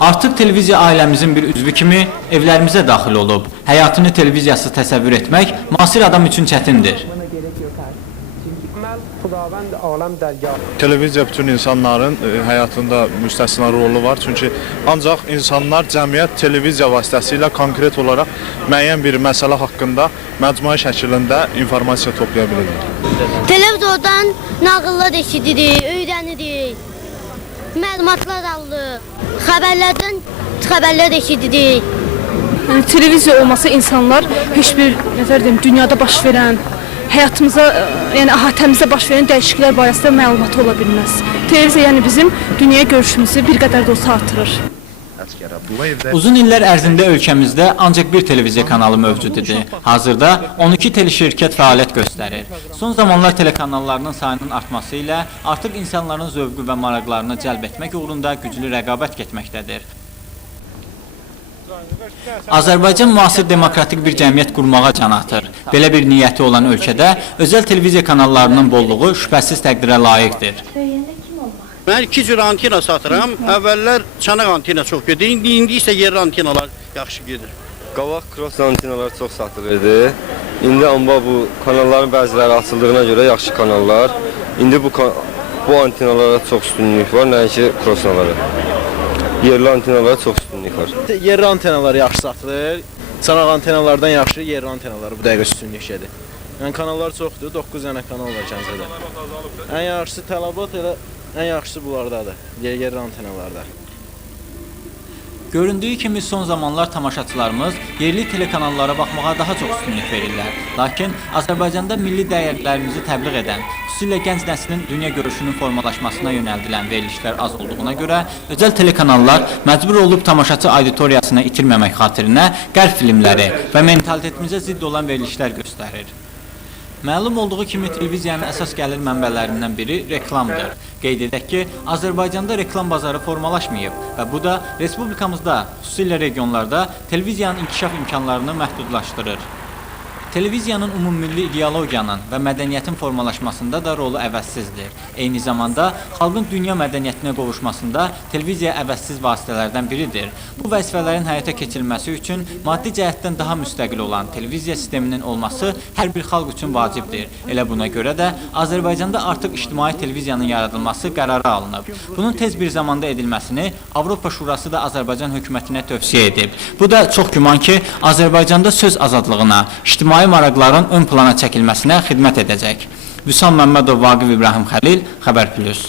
Artıq televiziya ailəmizin bir üzvü kimi evlərimizə daxil olub. Həyatını televiziyası təsəvvür etmək müasir adam üçün çətindir. Televiziya bütün insanların həyatında müstəsna rolu var. Çünki ancaq insanlar cəmiyyət televiziya vasitəsilə konkret olaraq müəyyən bir məsələ haqqında məcmui şəklində informasiya toplaya bilirlər. Televizordan nağıllar eşidirik, öyrənirik, məlumatlar alırıq, xəbərlər eşidirik. Yəni, televiziya olmasa insanlar heç bir dünyada baş verən, həyatımıza, yəni əhatəmizdə baş verən dəyişikliklər barəsində məlumat ola bilməz. Televiziya yəni bizim dünya görüşümüzü bir qədər də olsa artırır. Uzun illər ərzində ölkəmizdə ancaq bir televiziya kanalı mövcud idi. Hazırda 12 teleširkət fəaliyyət göstərir. Son zamanlar telekanallarının sayının artması ilə artıq insanların zövqü və maraqlarını cəlb etmək uğrunda güclü rəqabət getməkdədir. Azərbaycan müasir demokratik bir cəmiyyət qurmağa can atır. Belə bir niyyəti olan ölkədə özəl televiziya kanallarının bolluğu şübhəsiz təqdirə layiqdir. Mən 2 cür antena satıram. Əvvəllər çanaq antena çox gedir. İndi isə yerli antenalar yaxşı gedir. Qabaq cross antenalar çox satılırdı. İndi amma bu kanalların bəziləri açıldığına görə yaxşı kanallar. İndi bu antenalara çox üstünlük var, nəinki crosslara. Yerli antenalara çox üstünlük var. Yerli antenalar yaxşı satılır. Çanaq antenalardan yaxşı yerli antenaları bu dəqiqə üstünlükdədir. Yəni kanallar çoxdur, 9 dənə kanal var Gəncədə. Ən yaxşısı tələbat elə ən yaxşısı bunlardadır, yerli antenalarda. Göründüyü kimi son zamanlar tamaşaçılarımız yerli telekanallara baxmağa daha çox üstünlük verirlər. Lakin Azərbaycanda milli dəyərlərimizi təbliğ edən, xüsusilə gənc nəslin dünya görüşünün formalaşmasına yönəldilən verilişlər az olduğuna görə özəl telekanallar məcbur olub tamaşaçı auditoriyasına itirməmək xatirinə qərb filmləri və mentalitetimizə zidd olan verilişlər göstərir. Məlum olduğu kimi televiziyanın əsas gəlir mənbələrindən biri reklamdır. Qeyd edək ki, Azərbaycanda reklam bazarı formalaşmayıb və bu da respublikamızda, xüsusilə regionlarda televiziyanın inkişaf imkanlarını məhdudlaşdırır. Televiziyanın umummilli ideologiyanın və mədəniyyətin formalaşmasında da rolu əvəzsizdir. Eyni zamanda xalqın dünya mədəniyyətinə qovuşmasında televiziya əvəzsiz vasitələrdən biridir. Bu vəzifələrin həyata keçirilməsi üçün maddi cəhətdən daha müstəqil olan televiziya sisteminin olması hər bir xalq üçün vacibdir. Elə buna görə də Azərbaycanda artıq ictimai televiziyanın yaradılması qərarı alınıb. Bunun tez bir zamanda edilməsini Avropa Şurası da Azərbaycan hökumətinə tövsiyə edib. Bu da çox güman ki, Azərbaycanda söz azadlığına, ictimai maraqların ön plana çəkilməsinə xidmət edəcək. Vüsal Məmmədov, Vaqif İbrahim Xəlil, Xəbər Plus.